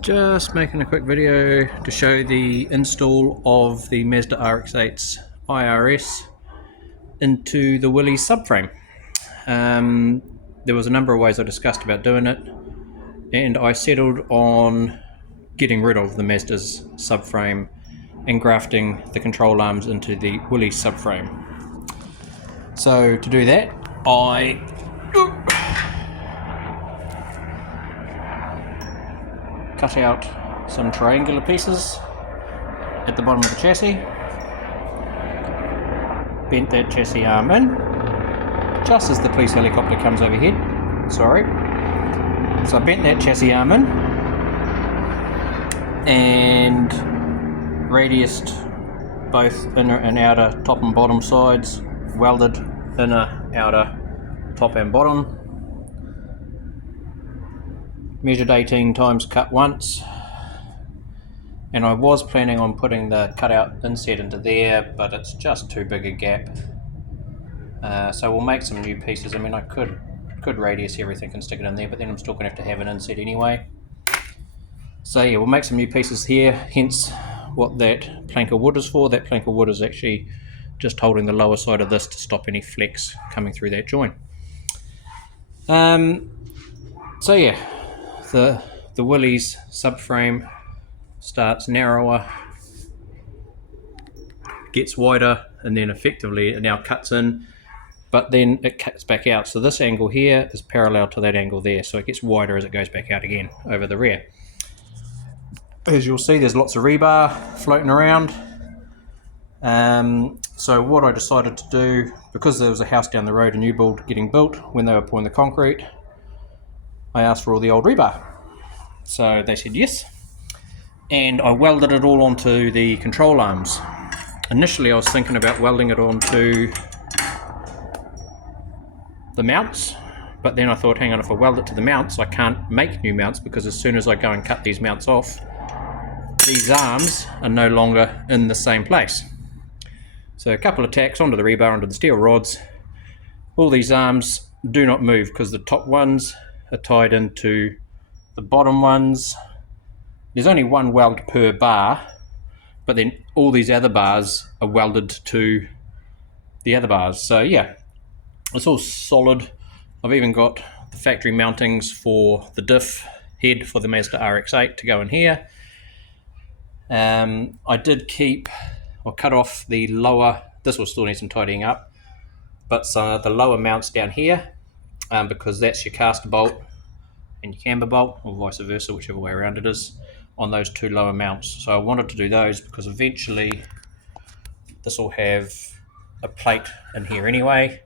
Just making a quick video to show the install of the Mazda RX-8's IRS into the Willys subframe. There was a number of ways I discussed about doing it, and I settled on getting rid of the Mazda's subframe and grafting the control arms into the Willys subframe. So to do that, I cut out some triangular pieces at the bottom of the chassis, bent that chassis arm in just as the police helicopter comes overhead. Sorry. So I bent that chassis arm in and radiused both inner and outer top and bottom sides, welded inner, outer, top and bottom. Measured 18 times, cut once, and I was planning on putting the cutout inset into there, but it's just too big a gap. So we'll make some new pieces. I mean, I could radius everything and stick it in there, but then I'm still going to have an inset anyway. So yeah, we'll make some new pieces here, hence what that plank of wood is for. That plank of wood is actually just holding the lower side of this to stop any flex coming through that joint. So yeah, the Willys subframe starts narrower, gets wider, and then effectively it now cuts in, but then it cuts back out. So this angle here is parallel to that angle there, so it gets wider as it goes back out again over the rear. As you'll see, there's lots of rebar floating around. So what I decided to do, because there was a house down the road, a new build getting built, when they were pouring the concrete, I asked for all the old rebar. So they said yes, and I welded it all onto the control arms. Initially I was thinking about welding it onto the mounts, but then I thought, hang on, if I weld it to the mounts I can't make new mounts, because as soon as I go and cut these mounts off, these arms are no longer in the same place. So a couple of tacks onto the rebar, onto the steel rods. All these arms do not move because the top ones are tied into the bottom ones. There's only one weld per bar, but then all these other bars are welded to the other bars. So yeah, it's all solid. I've even got the factory mountings for the diff head for the Mazda RX-8 to go in here. I did keep or cut off the lower, this will still need some tidying up, but the lower mounts down here, because that's your caster bolt and your camber bolt, or vice versa, whichever way around it is, on those two lower mounts. So I wanted to do those because eventually this will have a plate in here anyway,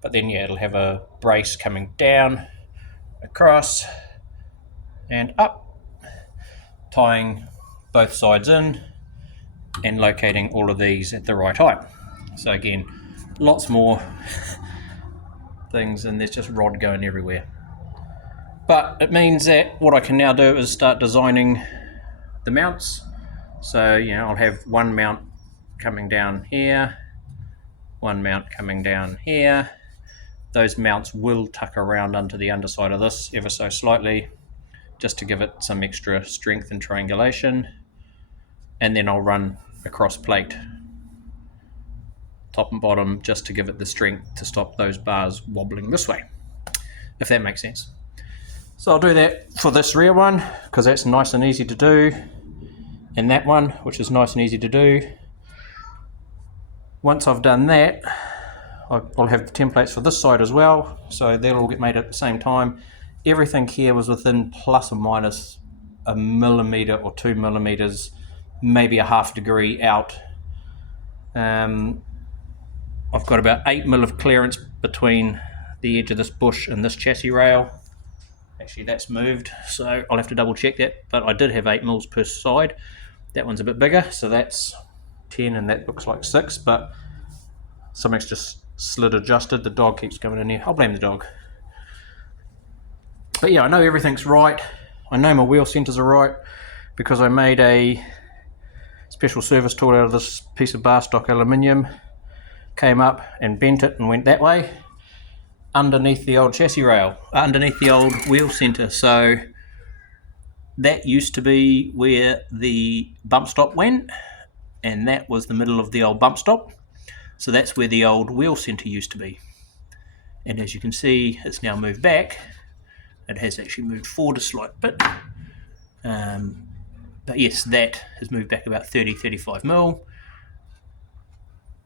but then yeah, it'll have a brace coming down, across and up, tying both sides in and locating all of these at the right height. So again, lots more things, and there's just rod going everywhere. But it means that what I can now do is start designing the mounts. So, you know, I'll have one mount coming down here, one mount coming down here. Those mounts will tuck around under the underside of this ever so slightly, just to give it some extra strength and triangulation. And then I'll run a cross plate, top and bottom, just to give it the strength to stop those bars wobbling this way, if that makes sense. So I'll do that for this rear one, because that's nice and easy to do, and that one, which is nice and easy to do. Once I've done that, I'll have the templates for this side as well, so they'll all get made at the same time. Everything here was within plus or minus a millimetre or 2 millimetres, maybe a half degree out. I've got about 8 mil of clearance between the edge of this bush and this chassis rail. Actually, that's moved, so I'll have to double check that, but I did have 8 mils per side. That one's a bit bigger, so that's 10, and that looks like 6, but something's just slid adjusted. The dog keeps coming in here. I'll blame the dog. But yeah, I know everything's right. I know my wheel centers are right, because I made a special service tool out of this piece of bar stock aluminium, came up and bent it and went that way underneath the old chassis rail, underneath the old wheel center. So that used to be where the bump stop went, and that was the middle of the old bump stop. So that's where the old wheel centre used to be. And as you can see, it's now moved back. It has actually moved forward a slight bit. But yes, that has moved back about 30-35 mil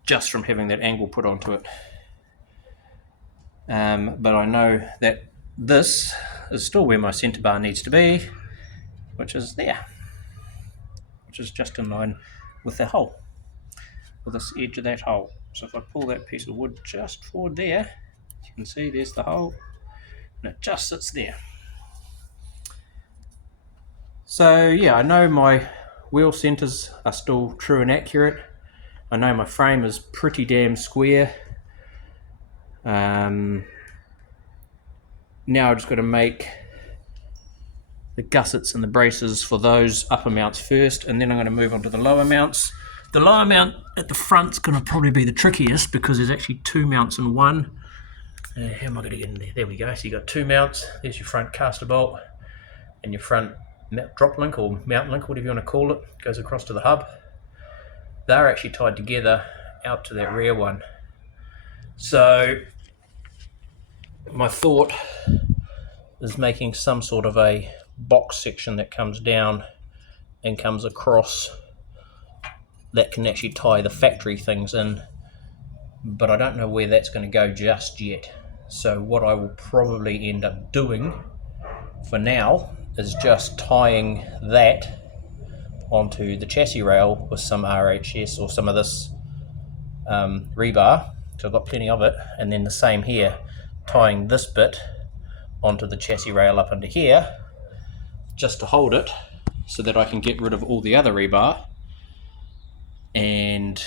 just from having that angle put onto it. But I know that this is still where my centre bar needs to be, which is there, which is just in line with the hole, with this edge of that hole. So if I pull that piece of wood just forward there, you can see there's the hole, and it just sits there. So yeah, I know my wheel centres are still true and accurate. I know my frame is pretty damn square. Now I've just got to make the gussets and the braces for those upper mounts first, and then I'm going to move on to the lower mounts. The lower mount at the front's going to probably be the trickiest because there's actually two mounts in one. How am I going to get in there? There we go. So you've got two mounts. There's your front caster bolt and your front drop link or mount link, whatever you want to call it, goes across to the hub. They're actually tied together out to that rear one. So my thought is making some sort of a box section that comes down and comes across that can actually tie the factory things in, but I don't know where that's going to go just yet. So what I will probably end up doing for now is just tying that onto the chassis rail with some RHS or some of this rebar, so I've got plenty of it, and then the same here, tying this bit onto the chassis rail up under here just to hold it so that I can get rid of all the other rebar and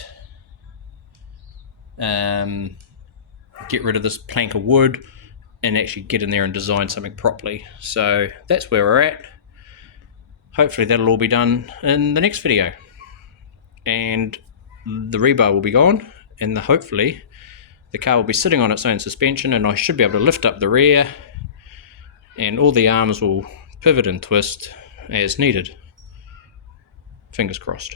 get rid of this plank of wood and actually get in there and design something properly. So that's where we're at. Hopefully that'll all be done in the next video, and the rebar will be gone, and hopefully the car will be sitting on its own suspension, and I should be able to lift up the rear and all the arms will pivot and twist as needed. Fingers crossed.